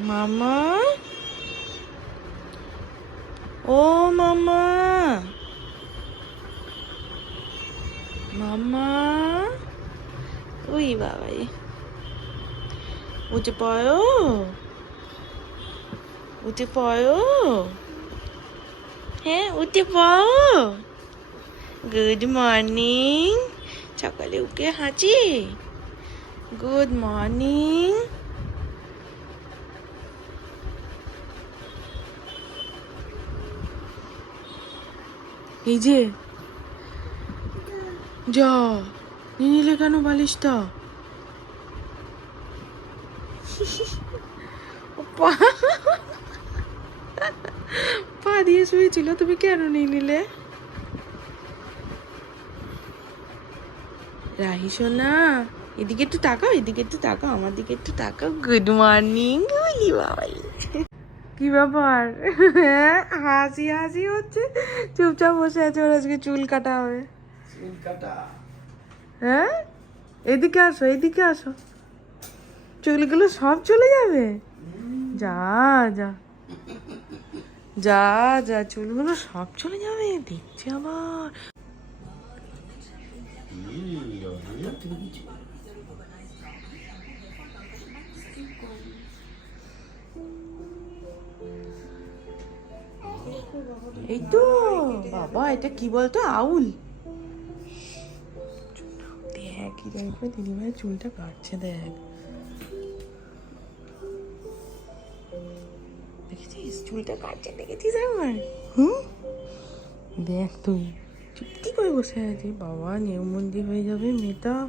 মামা? ও মামা। মামা? ওই বাবাই। উঠে পড়ো। উঠে পড়ো। হ্যাঁ উঠে পড়ো। গুড মর্নিং সকালে উঠে হাঁচি। গুড মর্নিং এই যে। যা, নিয়ে নিলে কেন বালিশটা? পা। দিয়ে শুয়েছিল, তুমি কেন নিয়ে নিলে? রাহি সোনা, এদিকে একটু তাকাও, এদিকে একটু তাকাও, আমার দিকে একটু তাকাও। গুড মর্নিং কি ব্যাপার? হ্যাঁ, হাসি হাসি হচ্ছে। চুপচাপ বসে আছে ওর আজকে চুল কাটা হবে। চুল কাটা? হ্যাঁ? এদিকে আসো এদিকে আসো। চুলগুলো সব চলে যাবে? যা যা। যা যা চুলগুলো সব চলে যাবে দেখছি আবার। এই তো বাবা, এটা কি বলতো? আউল। দেখ, কি করে দিদিভাই চুলটা কাটছে, দেখ। দেখেছিস? চুলটা কাটছে, দেখেছিস একবার হুম? দেখ তুই। চুপটি করে বসে আছি। বাবা নিয়মবন্দি হয়ে যাবে মেয়েটা।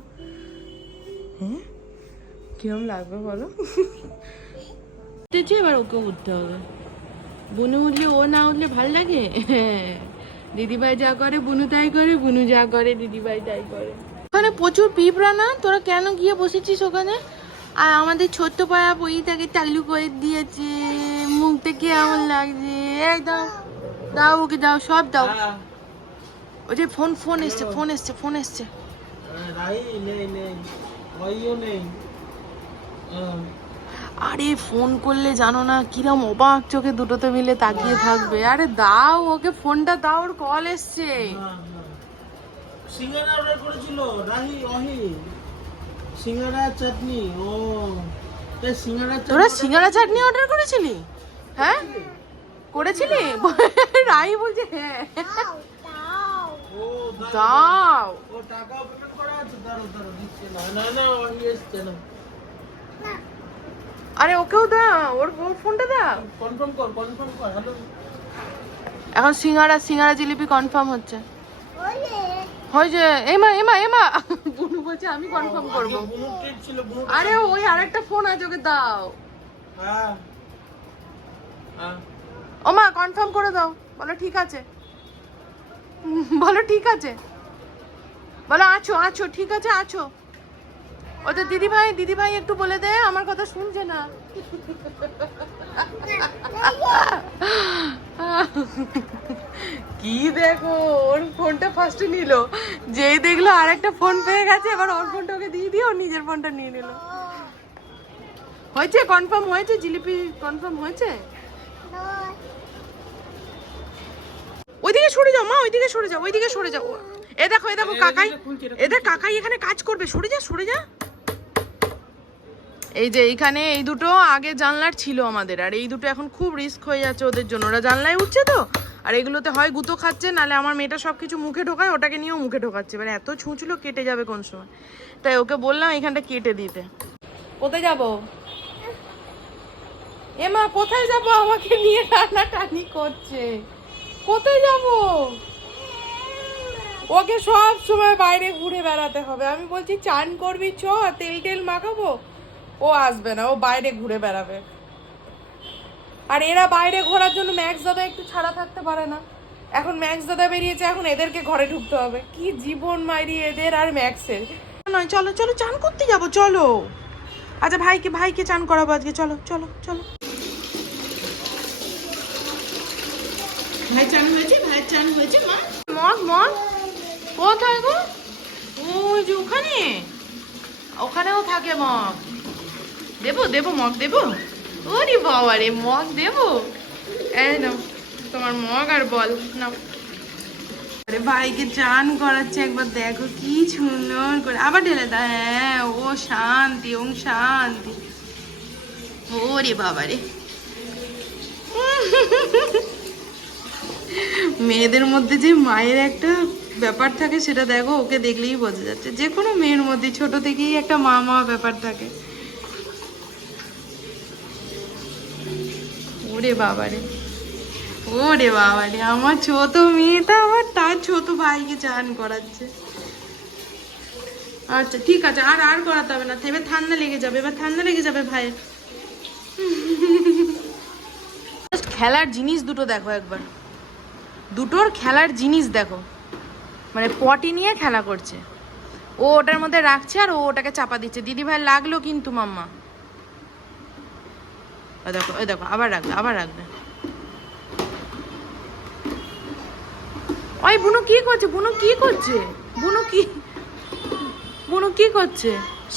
হ্যাঁ? কিরম লাগবে বলো? উঠেছে এবার ওকে উঠতে হবে। বুনু উঠলে ও না উঠলে ভালো লাগে? দিদিভাই যা করে বুনু তাই করে বুনু যা করে দিদিভাই তাই করে। ওখানে প্রচুর পিঁপড়া না? তোরা কেন গিয়ে বসেছিস ওখানে? আর আমাদের ছোট্ট পায়া বই তাকে চালু করে দিয়েছে। মুখটা কেমন লাগছে? এই দাও দাও ওকে দাও সব দাও। ওই যে ফোন ফোন এসছে ফোন এসছে ফোন এসছে। রাই নেই নেই ওইও নেই। আহ, আরে ফোন করলে জানো না কিরম অবাক চোখে দুটোতে মিলে তাকিয়ে থাকবে। আরে দাও ওকে ফোনটা দাও ওর কল এসছে। সিঙ্গারা অর্ডার করেছিল রাহি অহি। সিঙ্গারা চাটনি ও। তোরা সিঙ্গারা চাটনি অর্ডার করেছিলি? হ্যাঁ? করেছিলি? রাই বলছে হ্যাঁ। দাও ও টাকা পেমেন্ট করা আছে দাঁড়ো দাঁড়ো দিচ্ছে না না না অহি এসছে না। আরে ওকেও দাও ওর ওর ফোনটা দাও। কনফার্ম কর কনফার্ম কর হ্যালো এখন সিঙ্গারা সিঙ্গারা জিলিপি কনফার্ম হচ্ছে। হয়েছে এমা এমা এমা। বুনু বলছে আমি কনফার্ম করব। আরে ওই আরেকটা ফোন আছে ওকে দাও। হ্যাঁ। হ্যাঁ। ওমা কনফার্ম করে দাও। বলো ঠিক আছে। বলো ঠিক আছে। বলো আছো আছো ঠিক আছে আছো। ওদের দিদি ভাই দিদি ভাই একটু বলে দে আমার কথা শুনছে না। কি দেখো ওর ফোনটা ফার্স্টে নিল। যেই দেখল আর একটা ফোন পেয়ে গেছে এবার ওর ফোনটা ওকে দিয়ে দিয়ে ওর নিজের ফোনটা নিয়ে নিল। হয়েছে? কনফার্ম হয়েছে? জিলিপি কনফার্ম হয়েছে? ওইদিকে সরে যাও মা ওইদিকে সরে যাও ওইদিকে সরে যাও। এ দেখো এ দেখো কাকাই এদের কাকাই এখানে কাজ করবে। সরে যা সরে যা। এই যে এইখানে এই দুটো আগে জানলার ছিল আমাদের, আর এই দুটো এখন খুব রিস্ক হয়ে যাচ্ছে ওদের জন্য। ওরা জানলায় উঠছে তো? আর এগুলোতে হয় গুঁতো খাচ্ছে, নালে আমার মেয়েটা সব কিছু মুখে ঢোকায়, ওটাকে নিয়েও মুখে ঢোকাচ্ছে। এবার এত ছুঁচলো, কেটে যাবে কোন সময়? তাই ওকে বললাম এখানটা কেটে দিতে। কোথায় যাব? এমা, কোথায় যাব? আমাকে নিয়ে টানা টানি করছে। কোথায় যাব? ওকে সব সময় বাইরে ঘুরে বেড়াতে হবে। আমি বলছি, চান করবি, চ তেল টেল মাখাবো? ও আসবে না ও বাইরে ঘুরে বেড়াবে। আর এরা বাইরে ঘোরার জন্য ম্যাক্স দাদা একটু ছাড়া থাকতে পারে না। এখন ম্যাক্স দাদা বেরিয়েছে এখন এদেরকে ঘরে ঢুকতে হবে। কি জীবন মাইরি এদের আর ম্যাক্সের? নয় চলো চলো চান করতে যাব চলো। আচ্ছা ভাইকে ভাইকে চান করাবো আজকে চলো চলো চলো। ভাই চান হয়েছে ভাই চান হয়েছে মা। মগ মগ কোথায় গো? ওই যে ওখানে। ওখানেও থাকে মগ। দেবো দেবো মগ দেবো? ওরে বাবা রে মগ দেবো? নাও তোমার মগ আর বল নাও। আরে ভাইকে চান করাচ্ছে একবার দেখো কি সুন্দর করে। আবার ঢেলে দাও। হ্যাঁ ও শান্তি ওম শান্তি। ওরে বাবা রে। মেয়েদের মধ্যে যে মায়ের একটা ব্যাপার থাকে সেটা দেখো ওকে দেখলেই বোঝা যাচ্ছে। যে কোনো মেয়ের মধ্যে ছোট থেকেই একটা মা মা ব্যাপার থাকে। ওরে বাবারে। ওরে বাবারে, আমার ছোট মেয়েটা আমার তার ছোট ভাইকে চান করাচ্ছে। আচ্ছা ঠিক আছে, আর আর করাতে হবে না। এবার ঠান্ডা লেগে যাবে, এবার ঠান্ডা লেগে যাবে ভাইয়ের খেলার জিনিস দুটো দেখো একবার। দুটোর খেলার জিনিস দেখো। মানে পটি নিয়ে খেলা করছে। ও ওটার মধ্যে রাখছে আর ও ওটাকে চাপা দিচ্ছে। দিদি ভাই লাগল কিন্তু মাম্মা। ওই দেখো ওই দেখো, আবার রাখবে আবার রাখবে। ওই বুনু কি করছে? বুনু কি করছে? বুনু কি? বুনু কি করছে?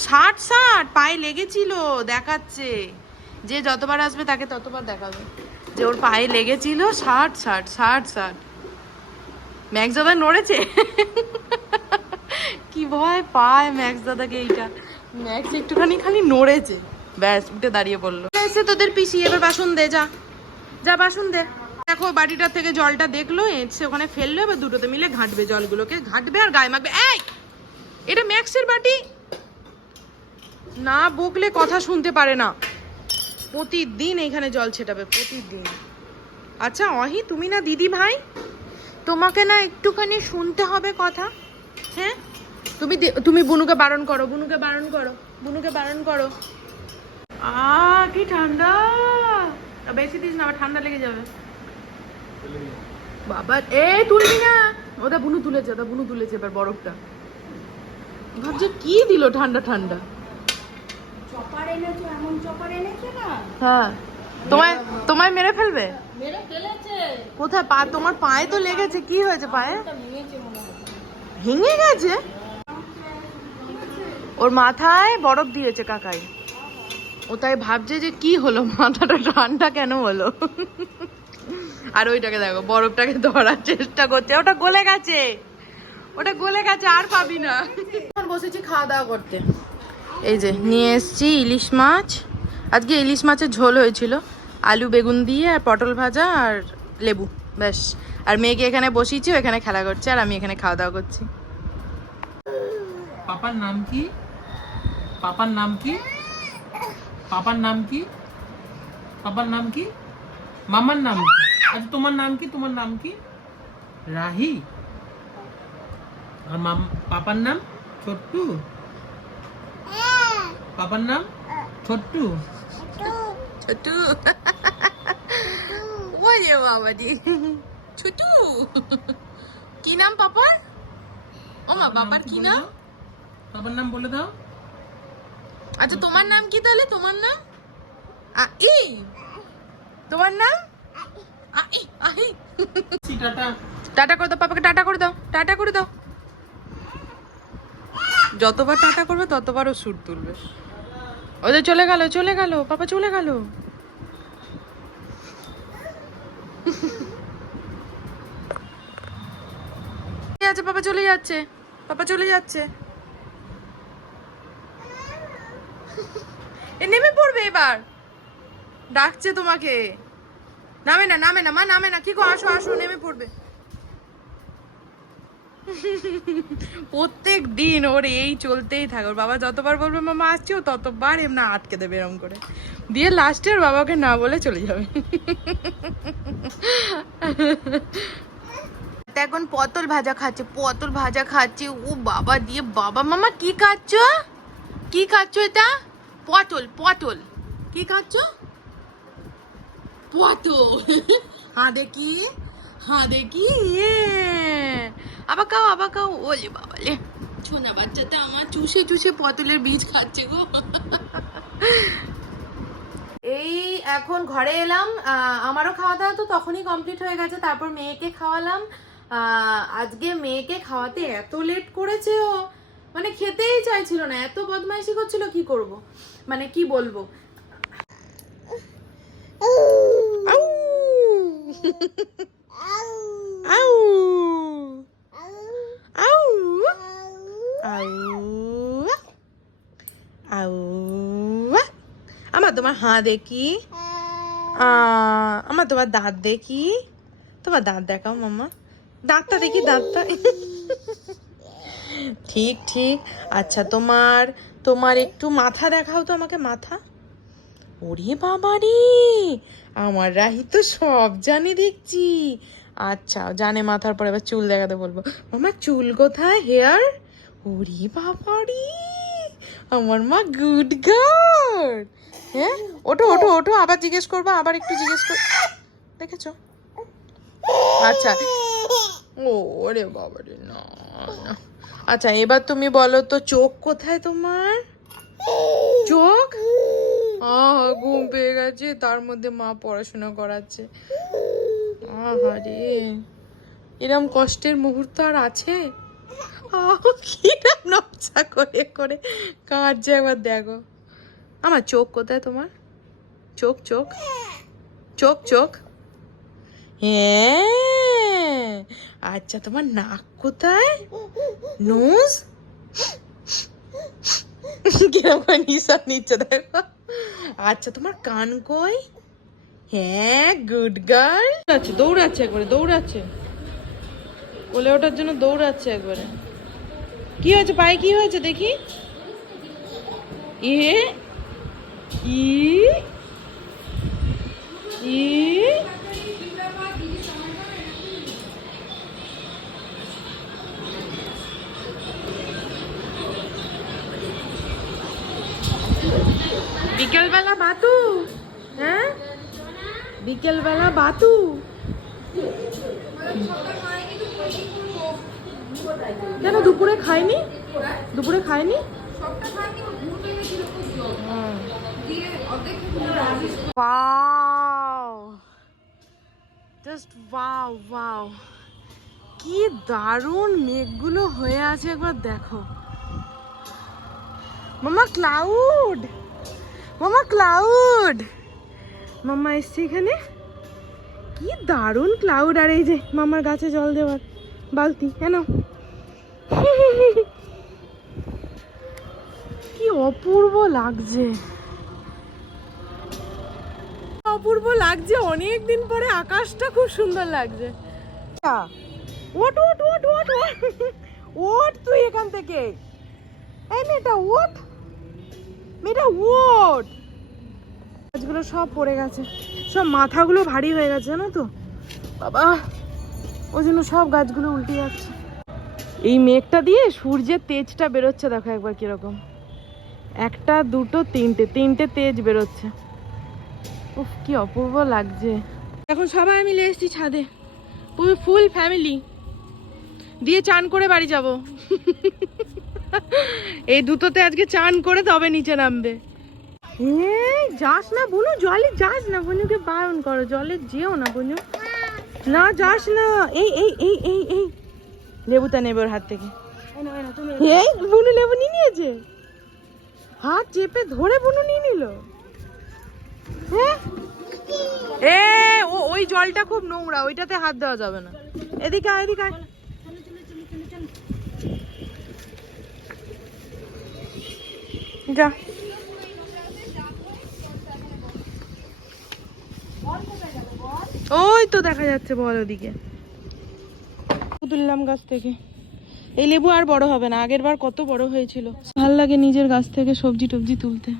ষাট ষাট পায়ে লেগেছিল, দেখাচ্ছে। যে যতবার আসবে তাকে ততবার দেখাবে। যে ওর পায়ে লেগেছিল ষাট ষাট ষাট ষাট ম্যাক্স দাদা নড়েছে? কি ভয় পায় ম্যাক্স দাদাকে এইটা। ম্যাক্স একটুখানি খালি নড়েছে। ব্যাস, উঠে দাঁড়িয়ে পড়ল এসে তোদের পিসি, এবার বাসন দে, যা। যা, বাসন দে। দেখো, বাড়িটার থেকে জলটা দেখল এসে ওখানে ফেলল, এবার দুটোতে মিলে ঘাঁটবে জলগুলোকে। ঘাঁটবে আর গায়ে মাখবে। এই, এটা ম্যাক্সের বাটি? না বকলে কথা শুনতে পারে না। প্রতিদিন এখানে জল ছেটাবে, প্রতিদিন। আচ্ছা অহি, তুমি না দিদি ভাই? তোমাকে না একটুখানি শুনতে হবে কথা। হ্যাঁ? তুমি তুমি বুনুকে বারণ করো, বুনুকে বারণ করো, বুনুকে বারণ করো। আ কি ঠান্ডা? বেশি দিস না আবার ঠান্ডা লেগে যাবে। বাবা এ তুলবি না ওটা বুনু তুলেছে ওটা বুনু তুলেছে এবার বরফটা। ভাবছে কি দিল ঠান্ডা ঠান্ডা। চপার এনেছো এমন চপার এনেছো না? হ্যাঁ। তোমায় তোমায় মেরে ফেলবে? মেরে ফেলেছে। কোথায় পা তোমার পায়ে তো লেগেছে কি হয়েছে পায়ে? ভেঙে গেছে? ওর মাথায় বরফ দিয়েছে কাকাই। ও তাই ভাবছে যে কি হলো? মাথাটা ঠান্ডা কেন হলো? আর ওইটাকে দেখো বরফটাকে ধরার চেষ্টা করছে। ওটা গলে গেছে। ওটা গলে গেছে আর পাবি না। এখন বসেছি খাওয়া দাওয়া করতে। এই যে নিয়ে এসেছি ইলিশ মাছ। আজকে ইলিশ মাছের ঝোল হয়েছিল। আলু বেগুন দিয়ে আর পটল ভাজা আর লেবু। ব্যাস। আর মেয়েকে এখানে বসিয়েছি এখানে খেলা করছে আর আমি এখানে খাওয়া দাওয়া করছি। পাপার নাম কি? পাপার নাম কি? পাপার নাম কি? পাপার নাম কি? মামার নাম কি? আচ্ছা তোমার নাম কি? তোমার নাম কি? রাহি। আর মাম পাপার নাম? ছোট্টু। পাপার নাম? ছোট্টু। ছোটু ওরে বাবা দি ছোটু কি নাম পাপার? ও মা বাবার কি নাম? পাপার নাম বলে দাও। আচ্ছা তোমার নাম কি তাহলে? তোমার নাম? আ ই তোমার নাম? টাটা টাটা করে দাও পাপাকে টাটা করে দাও টাটা করে দাও। যতবার টাটা করবে ততবার ও সুর তুলবে। ওদের চলে গেল চলে গেল পাপা চলে গেল। আছে পাপা চলে যাচ্ছে পাপা চলে যাচ্ছে। এ নেমে পড়বে এবার। ডাকছে তোমাকে। নামে না নামে না, মা, নামে না। কি গো, আসো আসো, নেমে পড়বে। প্রত্যেক দিন ওর এই চলতেই থাকে। ওর বাবা যতবার বলবে মামা আসছি, ও ততবার এমনি আটকে দেবে এরম করে। দিয়ে লাস্টে ওর বাবাকে না বলে চলে যাবে। এখন পটল ভাজা খাচ্ছে, পটল ভাজা খাচ্ছে। ও বাবা দিয়ে, বাবা মামা কি খাচ্ছ? কি খাচ্ছ এটা? পটল পটল। কি খাচ্ছ? পটল। হ্যাঁ দেখি হ্যাঁ দেখি। আবার খাও আবার খাও। ওলে বাবালে। ছোনা বাচ্চাটা আমার চুষে চুষে পটলের বীজ খাচ্ছে গো। এই এখন ঘরে এলাম। আমারও খাওয়া দাওয়া তো তখনই কমপ্লিট হয়ে গেছে। তারপর মেয়েকে খাওয়ালাম। আজকে মেয়েকে খাওয়াতে এত লেট করেছে ও। মানে খেতেই চাইছিল না, এত বদমাইশি করছিল, কি করব? মানে কি বলব? আউ। আউ। আউ। আমার তোমার হাঁ দেখি। আমার তোমার দাঁত দেখি। তোমার দাঁত দেখাও মাম্মা দাঁতটা দেখি, দাঁতটা। ঠিক ঠিক। আচ্ছা তোমার তোমার একটু মাথা দেখাও তো আমাকে, মাথা। ওরে বাবা রে আমার রাহি তো সব জানে দেখছি। আচ্ছা জানে মাথার পরে এবার চুল দেখাতে বলব। আমার চুল কোথায়? হেয়ার? ওরে বাবা রে আমার মা গুড গার্ড হ্যাঁ? ওঠো ওঠো ওঠো, আবার জিজ্ঞেস করব, আবার একটু জিজ্ঞেস কর। দেখেছ? আচ্ছা। ও ওরে বাবা রে না। আচ্ছা এবার তুমি বলো তো, চোখ কোথায় তোমার? চোখ? ঘুম পেয়ে গেছে, তার মধ্যে মা পড়াশোনা করাচ্ছে। আহারে এরম কষ্টের মুহূর্ত আর আছে? নকশা করে করে কাঁদছে একবার দেখো। আমার চোখ কোথায় তোমার? চোখ চোখ? চোখ চোখ? হ্যাঁ? আচ্ছা তোমার নাক কোথায়? নোজ? কিরম করে নিঃশ্বাস নিচ্ছে দেখো। আচ্ছা তোমার কান কই? হ্যাঁ গুড গার্ল আচ্ছা দৌড়াচ্ছে একবারে, দৌড়াচ্ছে। কোলে ওঠার জন্য দৌড়াচ্ছে একবারে। কি হয়েছে, পায়ে কি হয়েছে দেখি? এ, ই ই বিকেলবেলা বাতু হ্যাঁ বিকেলবেলা বাতু। কেন, দুপুরে খায়নি? দুপুরে খায়নি? ওয়াও। কি দারুণ মেঘগুলো হয়ে আছে, একবার দেখো। মামা ক্লাউড মামা ক্লাউড মামা এসছে এখানে? কি দারুণ ক্লাউড আর এই যে মামার গাছে জল দেওয়ার বালতি কেন কি অপূর্ব লাগছে। অপূর্ব লাগছে অনেক দিন পরে আকাশটা খুব সুন্দর লাগছে। ওট ওট ওট ওট ওট তুই এখান থেকে। এই মেয়েটা ওট মেয়েটা ওট গাছগুলো সব পড়ে গেছে। সব মাথাগুলো ভারী হয়ে গেছে, জানো তো? বাবা, ওই জন্য সব গাছগুলো উল্টে যাচ্ছে। এই মেঘটা দিয়ে সূর্যের তেজটা বেরোচ্ছে, দেখো একবার কীরকম। একটা, দুটো, তিনটে তিনটে তেজ বেরোচ্ছে। উফ, কি অপূর্ব লাগছে। এখন সবাই মিলে এসেছি ছাদে। পুরো ফুল ফ্যামিলি। দিয়ে চান করে বাড়ি যাব। এই দুটোতে আজকে চান করে তবে নিচে নামবে। যাস না বনু, জলে যাস না বনুকে বারণ করো, জলে যেও না বনু। না, যাস না। এই এই এই এই এই। লেবুটা নেবে ওর হাত থেকে। এই, বনু লেবু নিয়ে নিয়েছে। হাত চেপে ধরে বনু নিয়ে নিল। হ্যাঁ? এ, ও, ওই জলটা খুব নোংরা, ওইটাতে হাত দেওয়া যাবে না। এদিকে আয় এদিকে আয়। যা। ওই তো দেখা যাচ্ছে বল ওদিকে। তুললাম গাছ থেকে। এই লেবু আর বড় হবে না, আগের বার কত বড় হয়েছিল। ভালো লাগে নিজের গাছ থেকে সবজি টবজি তুলতে।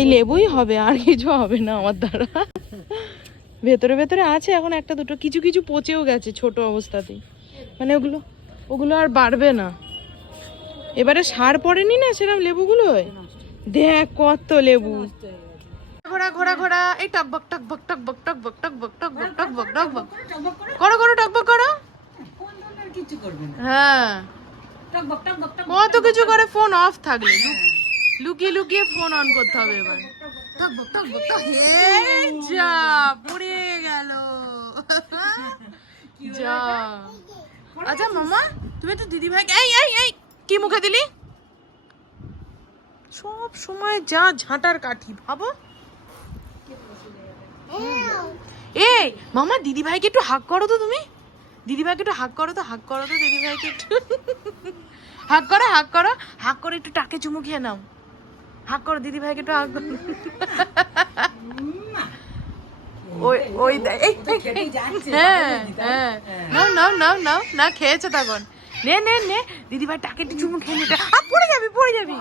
এই লেবুই হবে, আর কিছু হবে না আমার দ্বারা। ভেতরে ভেতরে আছে এখন একটা দুটো, কিছু কিছু পচেও গেছে ছোট অবস্থাতেই। মানে ওগুলো ওগুলো আর বাড়বে না। এবারে সার পড়েনি না সেরকম লেবুগুলোয়? দেখ কত লেবু। ঘোড়া ঘোড়া ঘোড়া এই টকবক টকবক টকবক টকবক টকবক টকবক টকবক টকবক করো করো টকবক করো কিছু করবে না হ্যাঁ টকবক টকবক কত কিছু করে ফোন অফ থাকলে লুকিয়ে লুকিয়ে ফোন অন করতে হবে এবার টকবক টকবক টক যা পড়ে গেল যা আচ্ছা মামা তুমি তো দিদি ভাই এই এই এই কি মুখে দিলি সব সময় যা ঝাঁটার কাঠি ভাবো এই মামা দিদি ভাইকে একটু হাক করো তো তুমি। দিদি ভাইকে একটু হাক করো তো হাক করো তো দিদি ভাইকে একটু। হাক করো হাক করো। হাক করে একটু টাকে চুমু খেয়ে নাও। হাক করো দিদি ভাইকে একটু হাক করো। ওই ওই এই, এই, হ্যাঁ হ্যাঁ। নাও নাও নাও নাও না খেয়েছে তখন। নে নে নে। দিদি ভাই টাকে একটু চুমু খেয়ে আ পড়ে যাবি পড়ে যাবি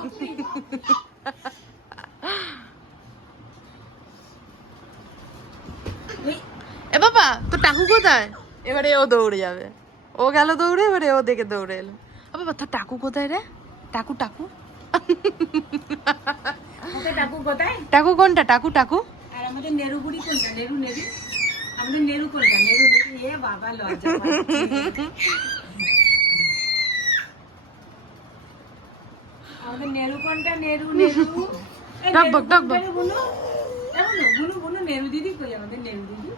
এ বাবা তো টাকু কোথায়? এবারে ও দৌড়ে যাবে। ও গেল দৌড়ে এবারে ও দেখে দৌড়ে এলো। বাবা তোর টাকু কোথায় রে? টাকু টাকু? ওকে ডাকু কোথায়? টাকু কোনটা? টাকু টাকু? আর আমাদের নেরু বুড়ি কোনটা? নেরু নেরু? আমাদের নেরু কোনটা? নেরু নেরু এ বাবা লজ্জা আমাদের নেরু কোনটা? নেরু নেরু। ডাক ডাক? এ বুনু, বুনু, বুনু, নেরু দিদি কই? আমাদের নেরু দিদি।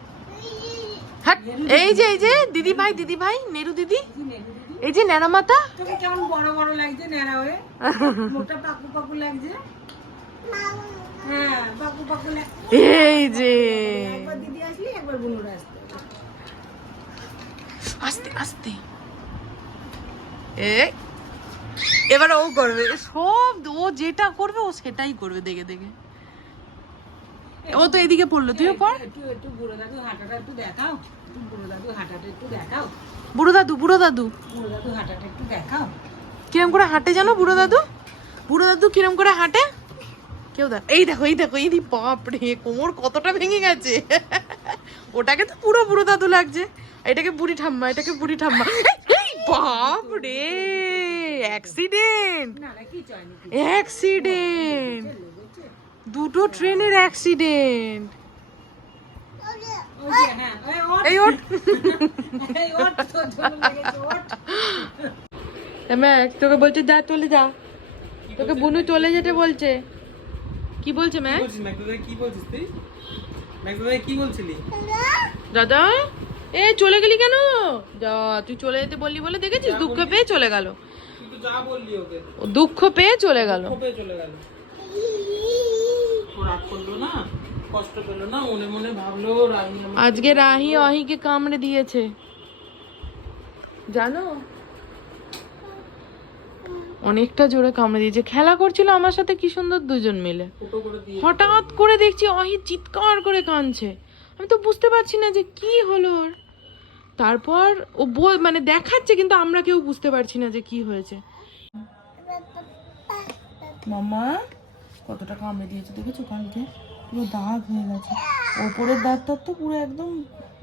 হ্যাঁ এই যে এই যে দিদি ভাই দিদি ভাই নেরু দিদি এই যে নেনা মাতা তোকে কেমন বড় বড় লাগছে ন্যাড়া হয়ে? মোটা পাকু পাকু লাগছে? হ্যাঁ পাকু পাকু লাগছে। এই যে। একবার দিদি আসলি একবার বুনুর আসতে। আস্তে আস্তে। এই এবার ও করবে সব ও যেটা করবে ও সেটাই করবে দেখে দেখে। ও তো এদিকে পড়ল তুইও পড়? বুড়ো দাদু বুড়ো দাদু কিরম করে হাঁটে জানো বুড়ো দাদু বুড়ো দাদু কিরম করে হাঁটে? কেউ দেখ এই দেখো এই দেখো এই বাপ রে কোমর কতটা ভেঙে গেছে। ওটাকে তো পুরো বুড়ো দাদু লাগছে। এটাকে বুড়ি ঠাম্মা এটাকে বুড়ি ঠাম্মা। বাপ রে অ্যাক্সিডেন্ট অ্যাক্সিডেন্ট দুটো ট্রেনের অ্যাক্সিডেন্ট এই ওট ম্যাক তোকে বলছে যা চলে যা। তোকে বুনু চলে যেতে বলছে। কি বলছে ম্যাক কি বলছিস তুই? কি বলছিলি? দাদা এ চলে গেলি কেন? যা তুই চলে যেতে বললি বলে দেখেছিস? দুঃখ পেয়ে চলে গেল। দুঃখ পেয়ে চলে গেল। চলে গেল। রাগ করল না কষ্ট পেল না মনে মনে ভাবলো রাগি আজকে রাহি অহিকে কামড়ে দিয়েছে। জানো? অনেকটা জোরে কামড়ে দিয়েছে। খেলা করছিল আমার সাথে কি সুন্দর দুজন মিলে। হঠাৎ করে দেখছি অহি চিৎকার করে কাঁদছে। আমি তো বুঝতে পারছি না যে কি হলো ওর। তারপর ও বল মানে দেখাচ্ছে কিন্তু আমরা কেউ বুঝতে পারছি না যে কি হয়েছে। মামা কতটা কামড়ে দিয়েছে দেখেছ কালকে? পুরো দাগ হয়ে গেছে। ওপরের দাঁতটার তো পুরো একদম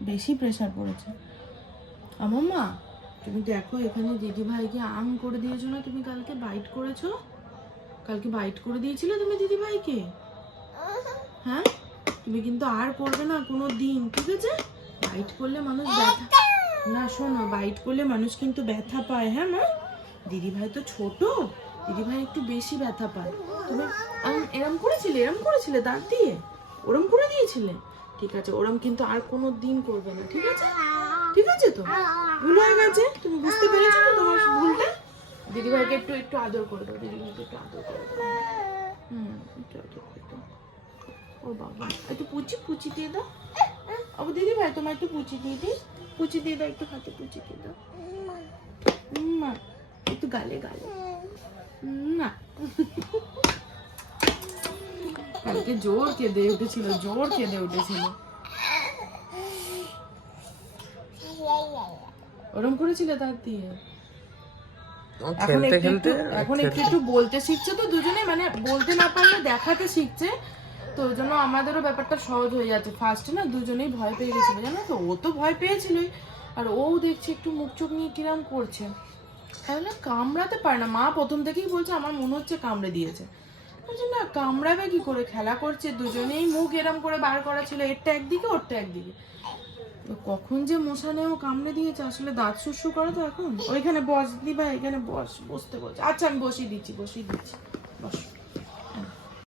বেশি প্রেশার পড়েছে। আমার মা, তুমি দেখো এখানে দিদি ভাইকে আম করে দিয়েছ না তুমি কালকে বাইট করেছ? কালকে বাইট করে দিয়েছিলে তুমি দিদি ভাইকে? হ্যাঁ? তুমি কিন্তু আর করবে না কোনো দিন, ঠিক আছে? বাইট করলে মানুষ ব্যথা না শোনো বাইট করলে মানুষ কিন্তু ব্যথা পায় হ্যাঁ মা? দিদি ভাই তো ছোট। দিদি ভাই একটু বেশি ব্যথা পায়। তুমি এরম করেছিলে এরম করেছিলে দাঁত দিয়ে? ওরম করে দিয়েছিলে? ঠিক আছে, ওরম কিন্তু আর কোনো দিন করবে না, ঠিক আছে? ঠিক আছে তো? ভুল হয়ে গেছে? তুমি বুঝতে পেরেছ তো তোমার ভুলটা? দিদি ভাইকে একটু একটু আদর করে দাও দিদি ভাইকে একটু আদর করে দাও। হুম, একটু আদর করে দাও। ও বাবা, একটু পুচি পুচি দিয়ে দাও। ও দিদি ভাই তোমার একটু পুচি দিয়ে দিই। পুচি দিয়ে দাও, একটু হাতে পুচি দিয়ে দাও। মা, একটু গালে গালে। না। কালকে জোর কেঁদে উঠেছিল জোর কেঁদে উঠেছিল। ওরম করেছিল তার দিয়ে। এখন একটু একটু বলতে শিখছে তো দুজনে মানে বলতে না পারলে দেখাতে শিখছে। তো ওই জন্য আমাদেরও ব্যাপারটা সহজ হয়ে যাচ্ছে। ফার্স্টে না দুজনেই ভয় পেয়ে গেছিল জানো তো? ও তো ভয় পেয়েছিলই। আর ও দেখছি একটু মুখ চোখ নিয়ে কিরাম করছে। তাহলে কামড়াতে পারে না। মা প্রথম থেকেই বলছে, আমার মনে হচ্ছে কামড়ে দিয়েছে। না, কামড়াবে কি করে? খেলা করছে, দুজনেই মুখ এরম করে বার করা ছিল, এরটা একদিকে, ওরটা একদিকে। কখন যে মশা নেও কামড়ে দিয়েছে, আসলে দাঁত শুশু করে তো এখন। ওইখানে বস দিবা, এখানে বস, বসতে বলছে। আচ্ছা আমি বসিয়ে দিচ্ছি বসিয়ে দিচ্ছি। বস।